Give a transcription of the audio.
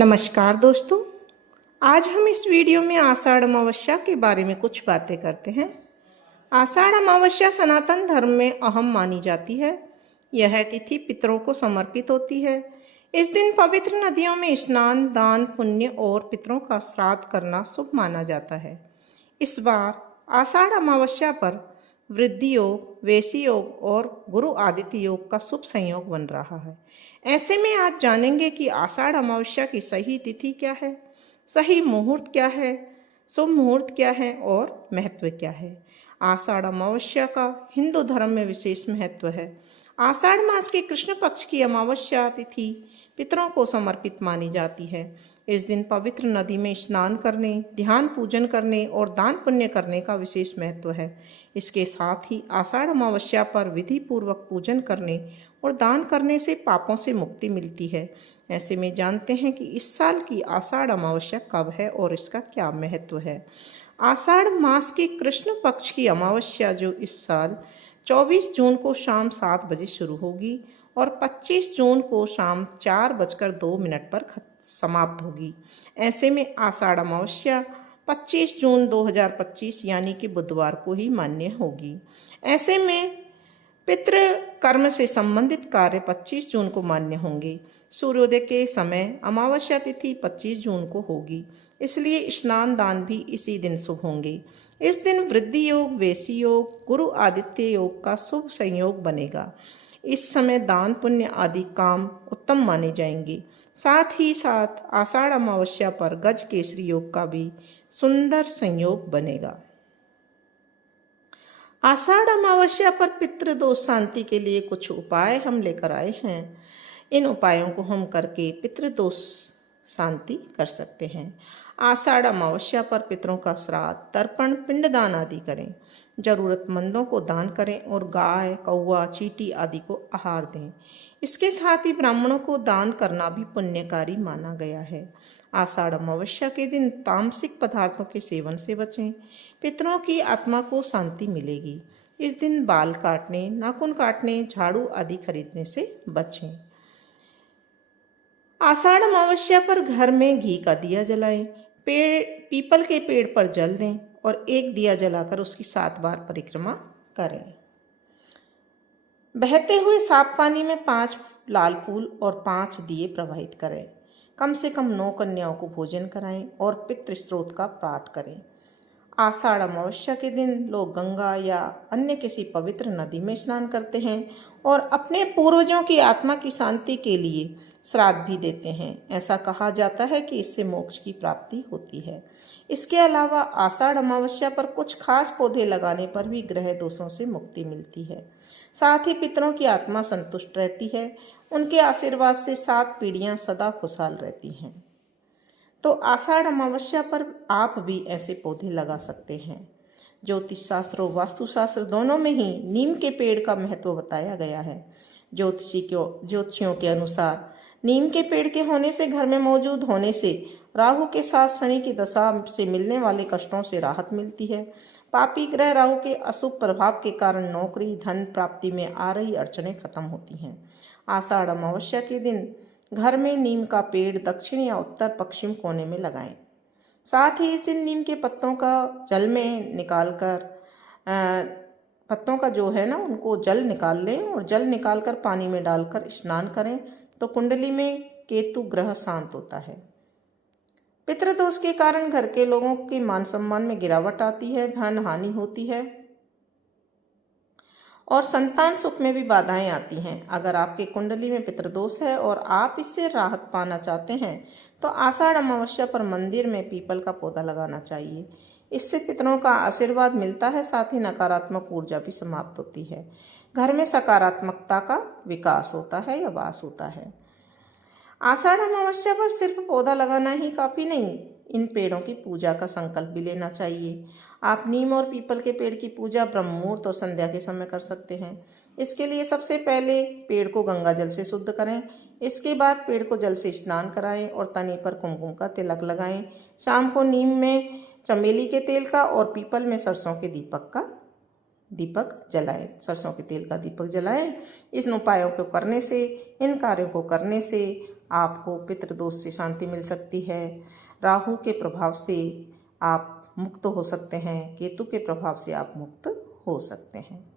नमस्कार दोस्तों। आज हम इस वीडियो में आषाढ़ अमावस्या के बारे में कुछ बातें करते हैं। आषाढ़ अमावस्या सनातन धर्म में अहम मानी जाती है। यह तिथि पितरों को समर्पित होती है। इस दिन पवित्र नदियों में स्नान, दान, पुण्य और पितरों का श्राद्ध करना शुभ माना जाता है। इस बार आषाढ़ अमावस्या पर वृद्धि योग, वेशी योग और गुरु आदित्य योग का शुभ संयोग बन रहा है। ऐसे में आज जानेंगे कि आषाढ़ अमावस्या की सही तिथि क्या है, सही मुहूर्त क्या है, शुभ मुहूर्त क्या है और महत्व क्या है। आषाढ़ अमावस्या का हिंदू धर्म में विशेष महत्व है। आषाढ़ मास के कृष्ण पक्ष की अमावस्या तिथि पितरों को समर्पित मानी जाती है। इस दिन पवित्र नदी में स्नान करने, ध्यान पूजन करने और दान पुण्य करने का विशेष महत्व है। इसके साथ ही आषाढ़ अमावस्या पर विधि पूर्वक पूजन करने और दान करने से पापों से मुक्ति मिलती है। ऐसे में जानते हैं कि इस साल की आषाढ़ अमावस्या कब है और इसका क्या महत्व है। आषाढ़ मास के कृष्ण पक्ष की अमावस्या जो इस साल 24 जून को शाम 7 बजे शुरू होगी और 25 जून को शाम 4:02 पर समाप्त होगी। ऐसे में आषाढ़ अमावस्या 25 जून 2025 यानी कि बुधवार को ही मान्य होगी। ऐसे में पितृ कर्म से संबंधित कार्य 25 जून को मान्य होंगे। सूर्योदय के समय अमावस्या तिथि 25 जून को होगी, इसलिए स्नान दान भी इसी दिन शुभ होंगे। इस दिन वृद्धि योग, वेशी योग, गुरु आदित्य योग का शुभ संयोग बनेगा। इस समय दान पुण्य आदि काम उत्तम माने जाएंगे। साथ ही साथ आषाढ़ अमावस्या पर गज केसरी योग का भी सुंदर संयोग बनेगा। आषाढ़ अमावस्या पर पितृदोष शांति के लिए कुछ उपाय हम लेकर आए हैं। इन उपायों को हम करके पितृदोष शांति कर सकते हैं। आषाढ़ अमावस्या पर पितरों का श्राद्ध, तर्पण, पिंडदान आदि करें। जरूरतमंदों को दान करें और गाय, कौवा, चींटी आदि को आहार दें। इसके साथ ही ब्राह्मणों को दान करना भी पुण्यकारी माना गया है। आषाढ़ अमावस्या के दिन तामसिक पदार्थों के सेवन से बचें। पितरों की आत्मा को शांति मिलेगी। इस दिन बाल काटने, नाखून काटने, झाड़ू आदि खरीदने से बचें। आषाढ़ अमावस्या पर घर में घी का दिया जलाएं। पीपल के पेड़ पर जल दें और एक दिया जलाकर उसकी 7 बार परिक्रमा करें। बहते हुए साफ पानी में 5 लाल फूल और 5 दिए प्रवाहित करें। कम से कम 9 कन्याओं को भोजन कराएं और पितृ स्त्रोत का पाठ करें। आषाढ़ अमावस्या के दिन लोग गंगा या अन्य किसी पवित्र नदी में स्नान करते हैं और अपने पूर्वजों की आत्मा की शांति के लिए श्राद्ध भी देते हैं। ऐसा कहा जाता है कि इससे मोक्ष की प्राप्ति होती है। इसके अलावा आषाढ़ अमावस्या पर कुछ खास पौधे लगाने पर भी ग्रह दोषों से मुक्ति मिलती है। साथ ही पितरों की आत्मा संतुष्ट रहती है। उनके आशीर्वाद से 7 पीढ़ियां सदा खुशहाल रहती हैं। तो आषाढ़ अमावस्या पर आप भी ऐसे पौधे लगा सकते हैं। ज्योतिष शास्त्र और वास्तुशास्त्र दोनों में ही नीम के पेड़ का महत्व बताया गया है। ज्योतिषियों के अनुसार नीम के पेड़ के होने से, घर में मौजूद होने से राहु के साथ शनि की दशा से मिलने वाले कष्टों से राहत मिलती है। पापी ग्रह राहु के अशुभ प्रभाव के कारण नौकरी, धन प्राप्ति में आ रही अड़चनें खत्म होती हैं। आषाढ़ अमावस्या के दिन घर में नीम का पेड़ दक्षिण या उत्तर पश्चिम कोने में लगाएं। साथ ही इस दिन नीम के पत्तों का जल में निकालकर पत्तों का जो है ना उनको जल निकाल लें और जल निकालकर पानी में डालकर स्नान करें तो कुंडली में केतु ग्रह शांत होता है। पितृदोष के कारण घर के लोगों के मान सम्मान में गिरावट आती है, धन हानि होती है और संतान सुख में भी बाधाएं आती हैं। अगर आपके कुंडली में पितृदोष है और आप इससे राहत पाना चाहते हैं तो आषाढ़ अमावस्या पर मंदिर में पीपल का पौधा लगाना चाहिए। इससे पितरों का आशीर्वाद मिलता है, साथ ही नकारात्मक ऊर्जा भी समाप्त होती है। घर में सकारात्मकता का विकास होता है या वास होता है। आषाढ़ अमावस्या पर सिर्फ पौधा लगाना ही काफ़ी नहीं, इन पेड़ों की पूजा का संकल्प भी लेना चाहिए। आप नीम और पीपल के पेड़ की पूजा ब्रह्म मुहूर्त और संध्या के समय कर सकते हैं। इसके लिए सबसे पहले पेड़ को गंगा जल से शुद्ध करें। इसके बाद पेड़ को जल से स्नान कराएं और तने पर कुमकुम का तिलक लगाएं। शाम को नीम में चमेली के तेल का और पीपल में सरसों के दीपक जलाएं। सरसों के तेल का दीपक जलाएं। इन उपायों को करने से, इन कार्यों को करने से आपको पितृदोष से शांति मिल सकती है। राहु के प्रभाव से आप मुक्त हो सकते हैं, केतु के प्रभाव से आप मुक्त हो सकते हैं।